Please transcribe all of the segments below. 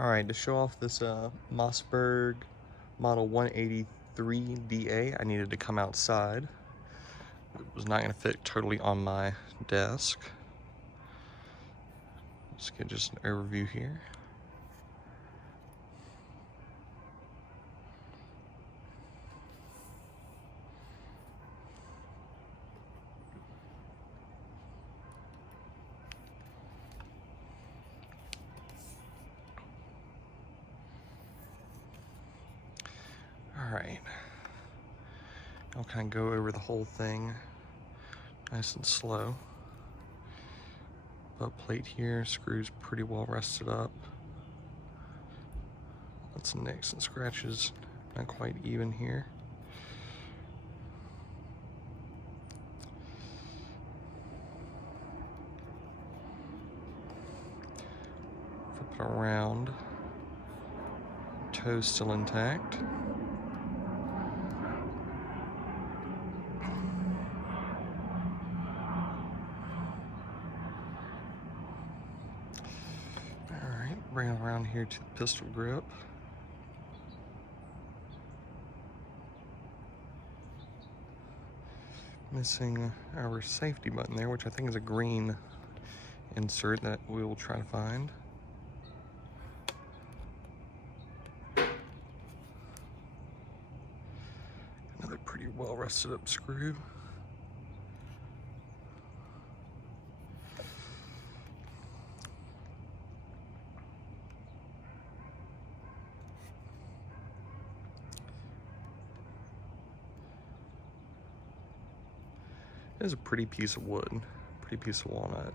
Alright, to show off this Mossberg Model 183D-A, I needed to come outside. It was not going to fit totally on my desk. Let's get just an overview here. Alright, I'll kind of go over the whole thing nice and slow. Butt plate here, screws pretty well rested up. Lots of nicks and scratches, not quite even here. Flip it around, toes still intact. Bring it around here to the pistol grip. Missing our safety button there, which I think is a green insert that we will try to find. Another pretty well rested up screw. It is a pretty piece of wood, pretty piece of walnut.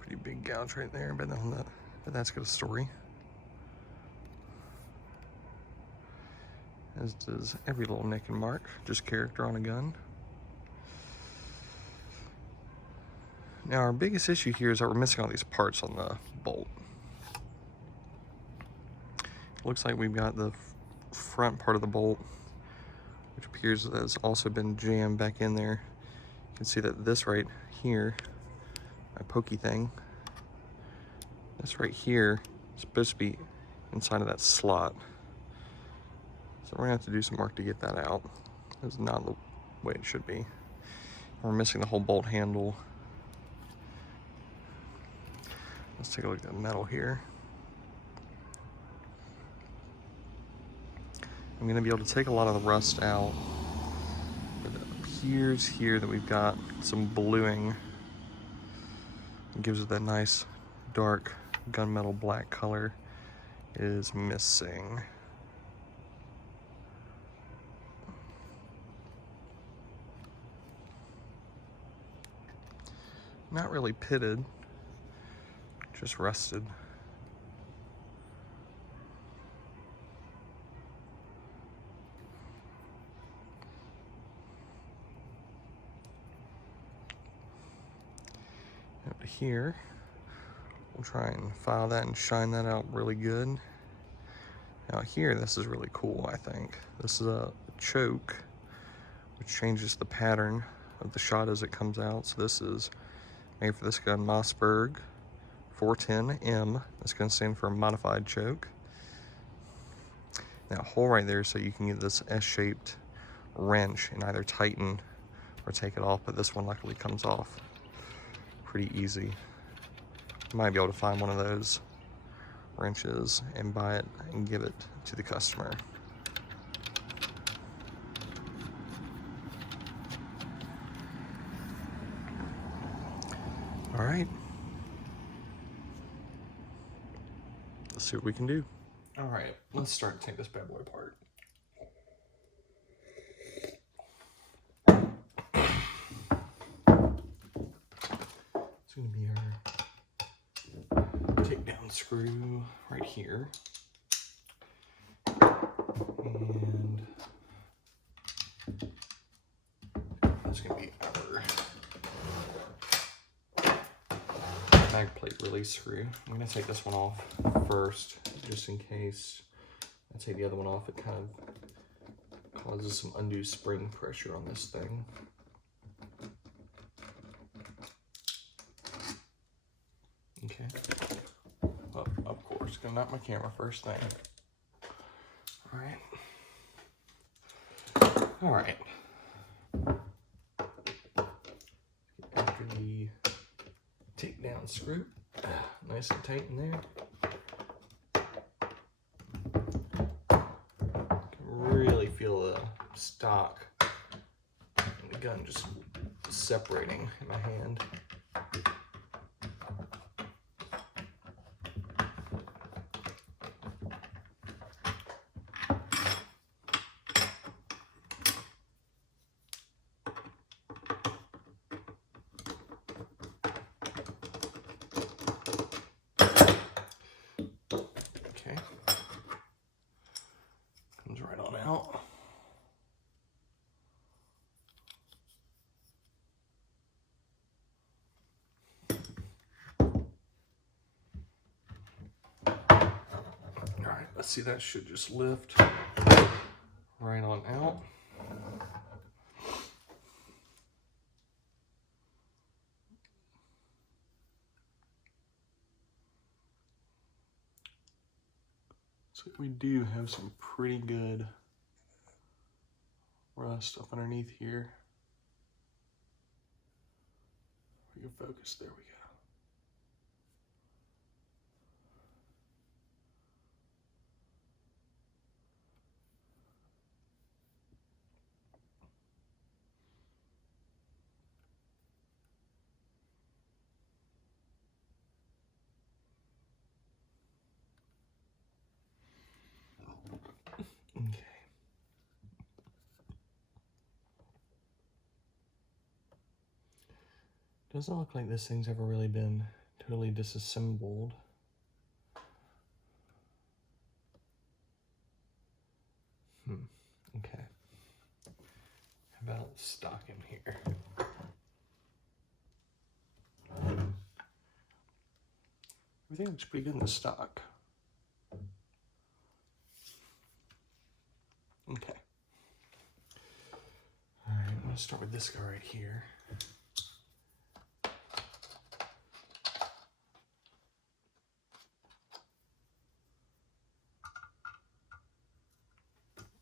Pretty big gouge right there, but that's got a story. As does every little nick and mark, just character on a gun. Now our biggest issue here is that we're missing all these parts on the bolt. It looks like we've got the front part of the bolt, which appears has also been jammed back in there. You can see that this right here, my pokey thing, this right here is supposed to be inside of that slot. So we're gonna have to do some work to get that out. It's not the way it should be. We're missing the whole bolt handle. Let's take a look at the metal here. I'm going to be able to take a lot of the rust out. It appears here that we've got some bluing. It gives it that nice dark gunmetal black color. It is missing. Not really pitted. Just rusted. Up to here, we'll try and file that and shine that out really good. Now here, this is really cool, I think. This is a choke, which changes the pattern of the shot as it comes out. So this is made for this gun, Mossberg 410M. That's going to stand for a modified choke. Now, hole right there so you can get this S-shaped wrench and either tighten or take it off, but this one luckily comes off pretty easy. You might be able to find one of those wrenches and buy it and give it to the customer. All right. Let's see what we can do. All right, let's start to take this bad boy apart. It's gonna be our takedown screw right here. And that's gonna be our mag plate release screw. I'm gonna take this one off first, just in case I take the other one off, it kind of causes some undue spring pressure on this thing. Okay. Oh, of course, gonna knock my camera first thing. All right. After the takedown screw, nice and tight in there. Can really feel the stock and the gun just separating in my hand. Okay, comes right on out. All right, let's see, that should just lift right on out. So we do have some pretty good rust up underneath here. We can focus, there we go. Okay. Doesn't look like this thing's ever really been totally disassembled. Okay. How about stock in here? Everything looks pretty good in the stock. Okay. All right, I'm gonna start with this guy right here.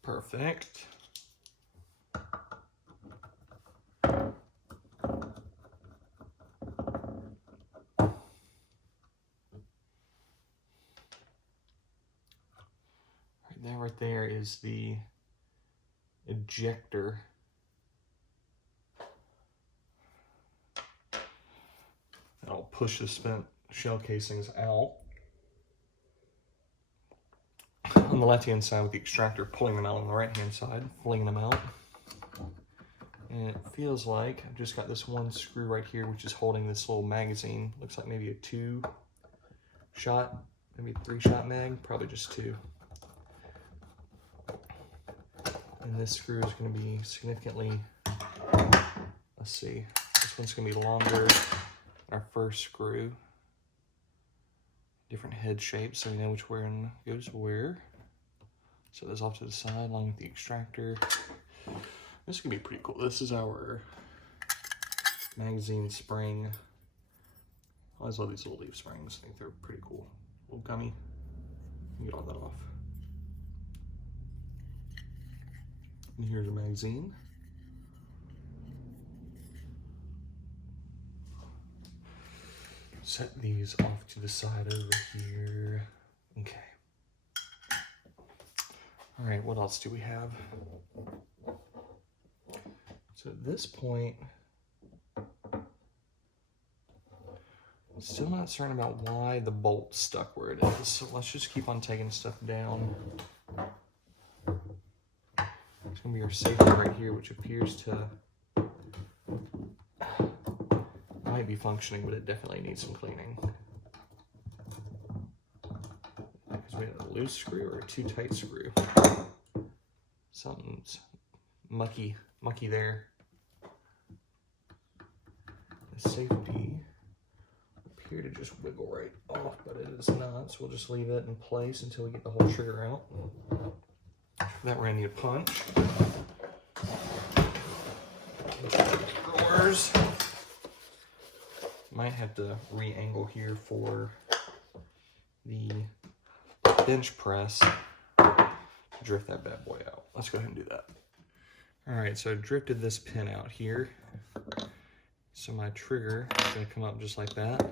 Perfect. Right there is the ejector. That'll push the spent shell casings out. On the left-hand side with the extractor, pulling them out on the right-hand side, flinging them out. And it feels like I've just got this one screw right here, which is holding this little magazine. Looks like maybe a 2-shot, maybe 3-shot mag, probably just 2. And this screw is going to be significantly, let's see, this one's going to be longer than our first screw. Different head shapes, so we know which one goes where. Set this off to the side along with the extractor. This is going to be pretty cool. This is our magazine spring. I always love these little leaf springs. I think they're pretty cool. A little gummy. Get all that off. And here's a magazine. Set these off to the side over here. Okay. All right, what else do we have? So at this point, I'm still not certain about why the bolt's stuck where it is. So let's just keep on taking stuff down. It's gonna be our safety right here, which appears to might be functioning, but it definitely needs some cleaning. Because we had a loose screw or a too tight screw. Something's mucky there. The safety appear to just wiggle right off. off, but it is not, so we'll just leave it in place until we get the whole trigger out. That we're gonna need a punch. Drawers. Might have to re-angle here for the bench press to drift that bad boy out. Let's go ahead and do that. All right, so I drifted this pin out here. So my trigger is gonna come up just like that.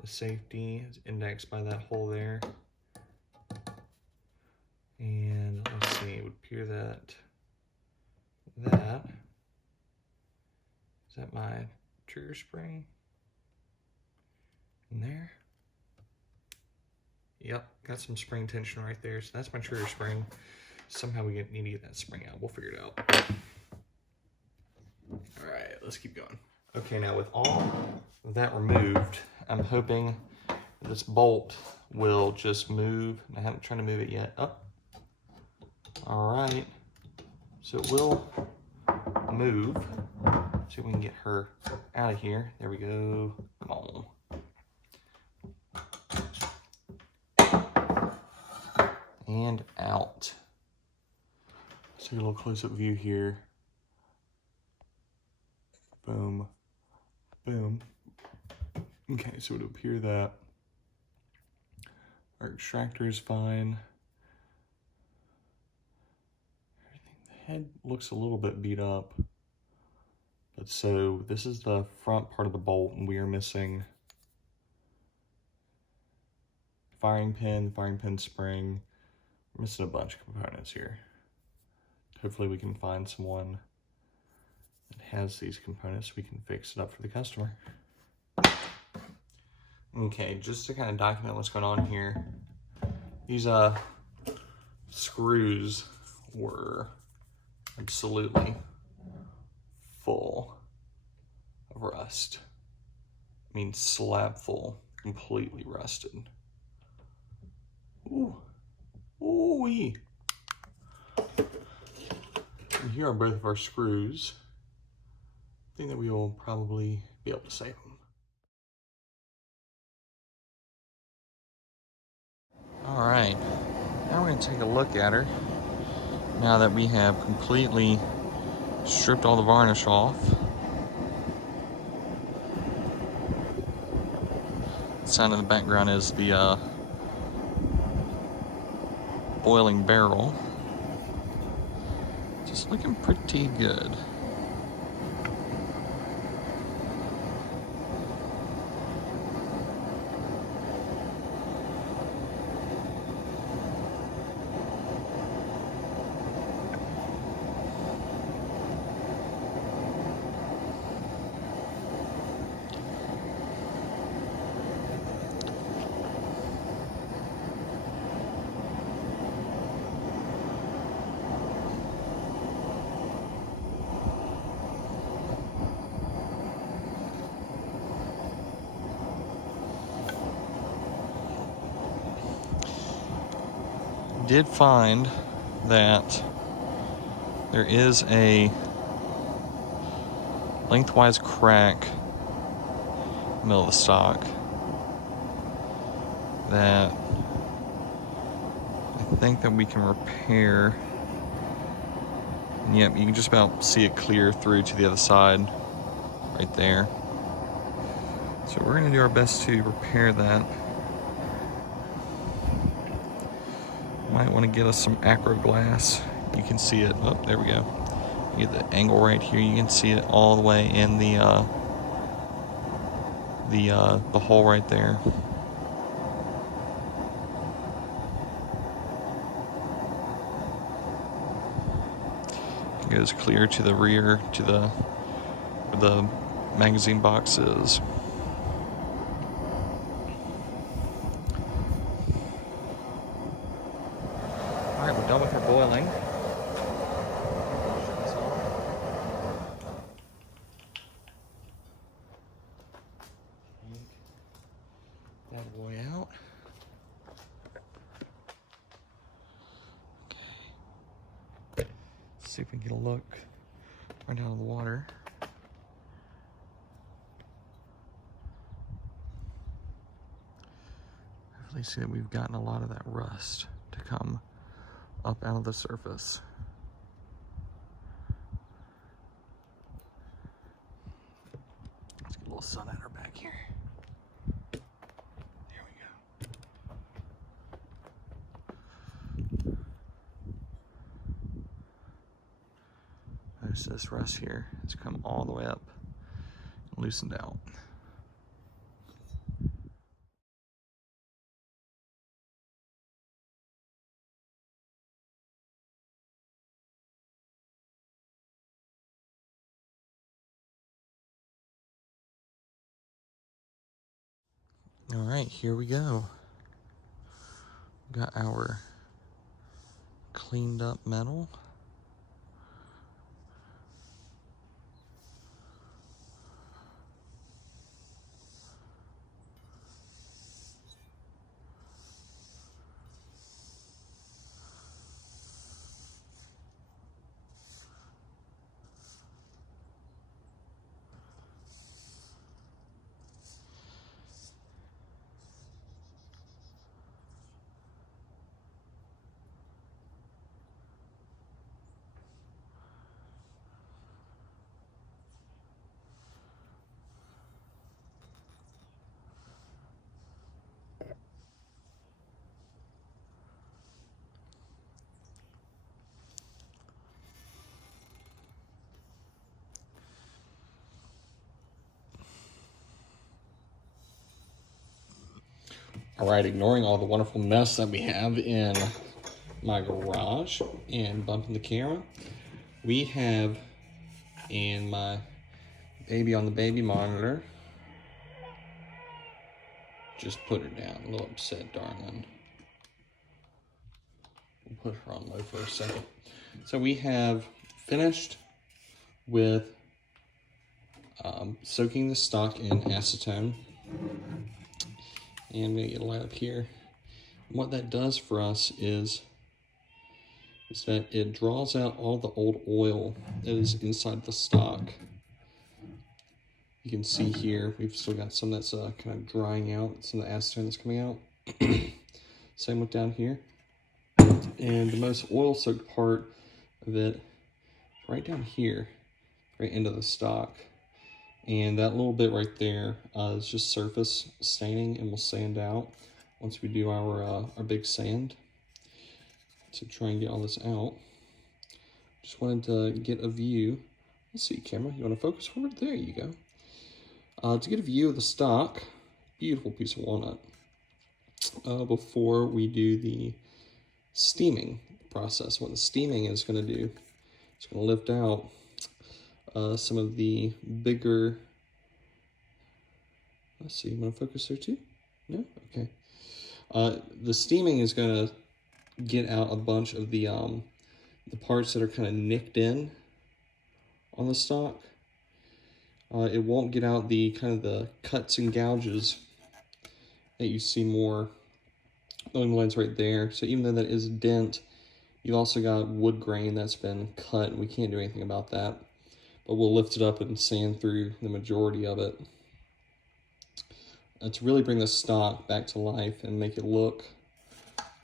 The safety is indexed by that hole there. And let's see, it would appear that is that my trigger spring in there? Yep, got some spring tension right there. So that's my trigger spring. Somehow we need to get that spring out. We'll figure it out. All right, let's keep going. Okay, now with all of that removed, I'm hoping this bolt will just move. I haven't tried to move it yet. Up. All right, so it will move. See if we can get her out of here. There we go. Come on. And out. Let's take a little close-up view here. Boom. Boom. Okay, so it would appear that our extractor is fine. The head looks a little bit beat up. But so this is the front part of the bolt, and we are missing firing pin spring. We're missing a bunch of components here. Hopefully we can find someone that has these components so we can fix it up for the customer. Okay, just to kind of document what's going on here, these screws were absolutely full of rust. I mean, slab full, completely rusted. Ooh, ooh-wee. And here are both of our screws. I think that we will probably be able to save them. All right, now we're gonna take a look at her now that we have completely stripped all the varnish off. The sound in the background is the boiling barrel. Just looking pretty good. Did find that there is a lengthwise crack in the middle of the stock that I think that we can repair. And yep, you can just about see it clear through to the other side right there. So we're going to do our best to repair that. Might want to get us some acro glass. You can see it. Oh, there we go. You get the angle right here. You can see it all the way in the hole right there. It goes clear to the rear, to where the magazine box is. All right, we're done with our boiling. Shut this off. Take that boy out. Okay. Let's see if we can get a look right out of the water. definitely see that we've gotten a lot of that rust to come up out of the surface. Let's get a little sun at our back here. There we go. Notice this rust here has come all the way up and loosened out. All right, here we go. Got our cleaned up metal. All right, ignoring all the wonderful mess that we have in my garage and bumping the camera, we have in my baby on the baby monitor, just put her down, a little upset, darling. We'll put her on low for a second. So we have finished with soaking the stock in acetone. And I'm gonna get a light up here. And what that does for us is that it draws out all the old oil that is inside the stock. You can see here, we've still got some that's kind of drying out, some of the acetone that's coming out. Same with down here. And the most oil-soaked part of it, right down here, right into the stock. And that little bit right there is just surface staining, and we'll sand out once we do our big sand to try and get all this out. Just wanted to get a view. Let's see, camera, you want to focus forward? There you go. To get a view of the stock, beautiful piece of walnut, before we do the steaming process. What the steaming is going to do, it's going to lift out some of the bigger, let's see, you want to focus there too? No? Okay. The steaming is going to get out a bunch of the parts that are kind of nicked in on the stock. It won't get out the kind of the cuts and gouges that you see more along the lines right there. So even though that is a dent, you've also got wood grain that's been cut, and we can't do anything about that. But we'll lift it up and sand through the majority of it to really bring the stock back to life and make it look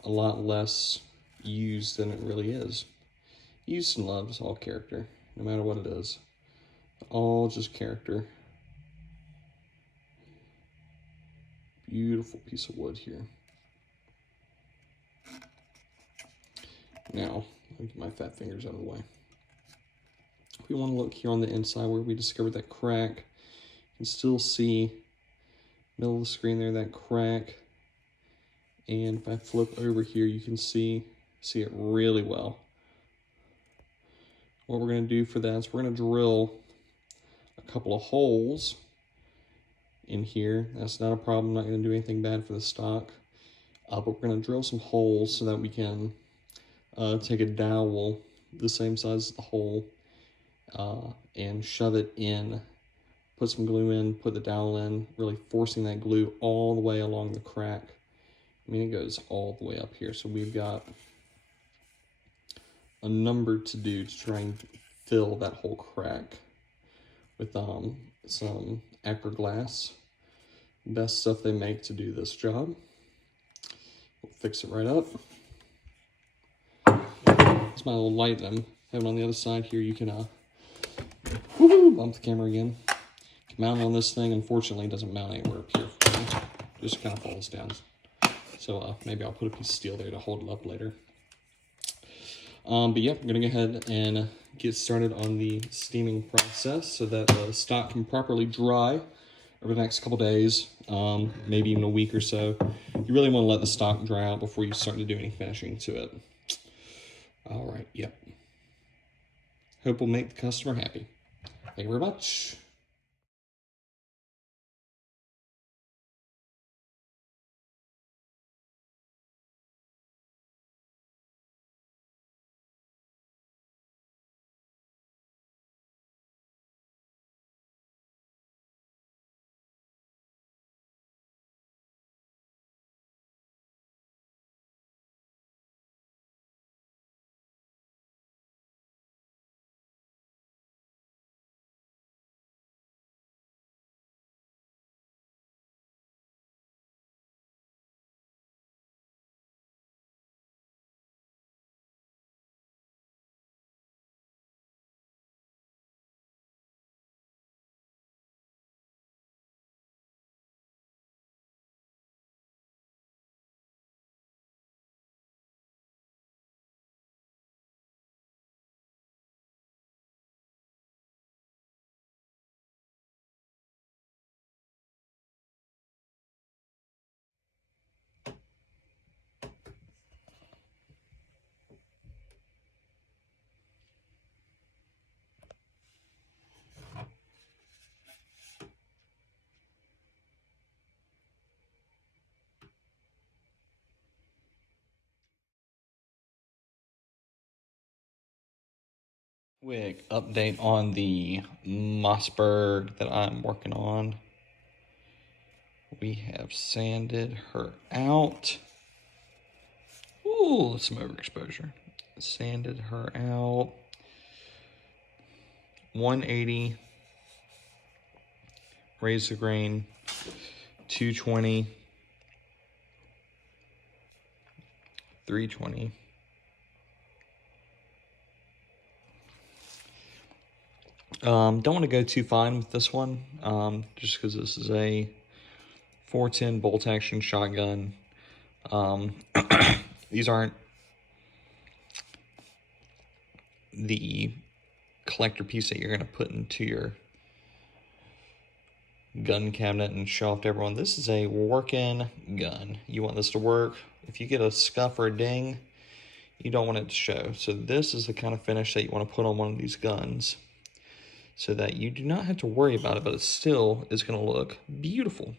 a lot less used than it really is. Used and loved is all character, no matter what it is. All just character. Beautiful piece of wood here. Now, let me get my fat fingers out of the way. If we want to look here on the inside where we discovered that crack, you can still see middle of the screen there, that crack. And if I flip over here, you can see it really well. What we're going to do for that is we're going to drill a couple of holes in here. That's not a problem, not going to do anything bad for the stock. But we're going to drill some holes so that we can take a dowel the same size as the hole and shove it in. Put some glue in, put the dowel in, really forcing that glue all the way along the crack. I mean, it goes all the way up here. So we've got a number to do to try and fill that whole crack with some acrylglass. Best stuff they make to do this job. We'll fix it right up. It's my little light that I'm having on the other side here. You can bump the camera again. Mount on this thing, unfortunately, it doesn't mount anywhere up here. It just kind of falls down. So maybe I'll put a piece of steel there to hold it up later. But yeah, I'm gonna go ahead and get started on the steaming process so that the stock can properly dry over the next couple days, maybe even a week or so. You really want to let the stock dry out before you start to do any finishing to it. All right, yep. Hope we'll make the customer happy. Thank you very much. Quick update on the Mossberg that I'm working on. We have sanded her out. Ooh, some overexposure. Sanded her out. 180 razor grain, 220, 320. Don't want to go too fine with this one, just because this is a 410 bolt action shotgun. These aren't the collector piece that you're going to put into your gun cabinet and show off to everyone. This is a working gun. You want this to work. If you get a scuff or a ding, you don't want it to show. So this is the kind of finish that you want to put on one of these guns so that you do not have to worry about it, but it still is going to look beautiful.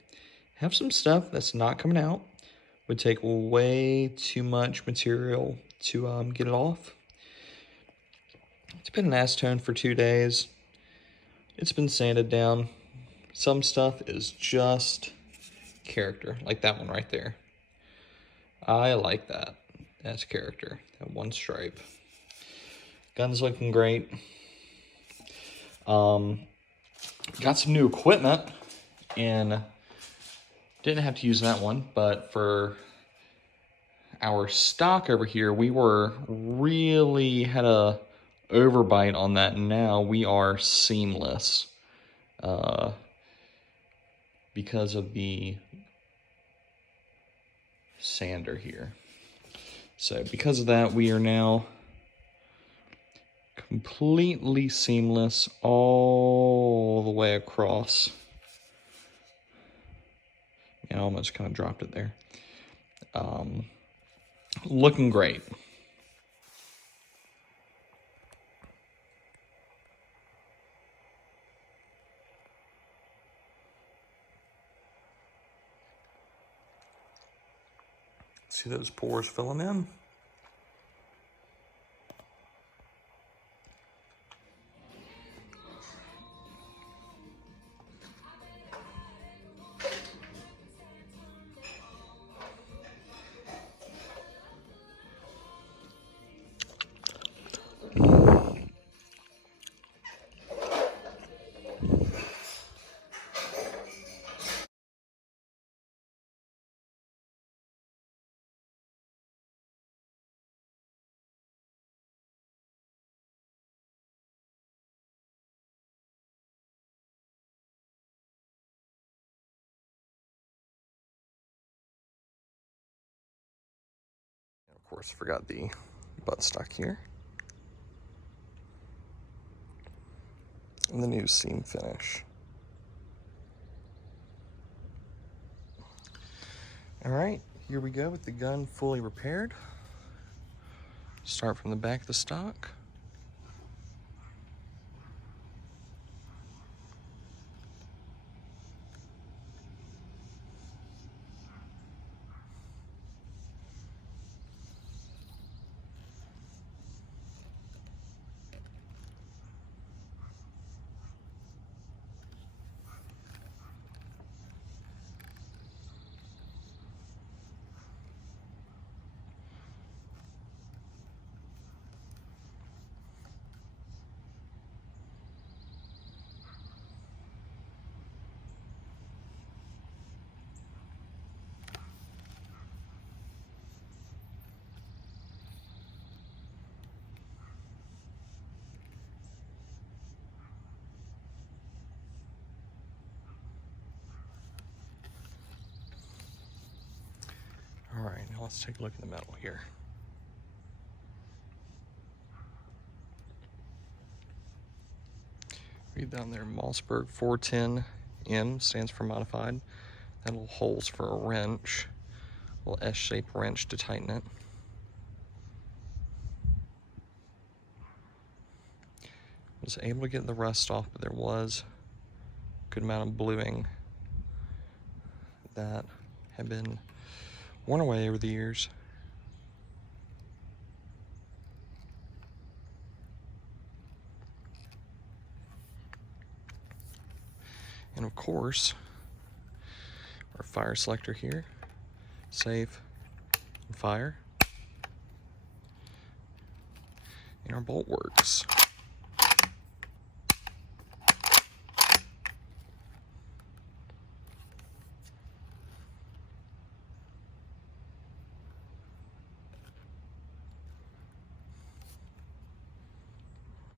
Have some stuff that's not coming out. Would take way too much material to get it off. It's been an acetone for 2 days. It's been sanded down. Some stuff is just character, like that one right there. I like that. That's character. That one stripe. Gun's looking great. Got some new equipment and didn't have to use that one, but for our stock over here, we were really had a overbite on that, and now we are seamless because of the sander here. So because of that, we are now completely seamless all the way across. I almost kind of dropped it there. Looking great. See those pores filling in? course, forgot the buttstock here. And the new seam finish. All right, here we go with the gun fully repaired. Start from the back of the stock. All right, now let's take a look at the metal here. Read down there, Mossberg 410M stands for modified. That little holes for a wrench, a little S-shaped wrench to tighten it. Was able to get the rust off, but there was a good amount of bluing that had been worn away over the years. And of course, our fire selector here, save and fire. And our bolt works.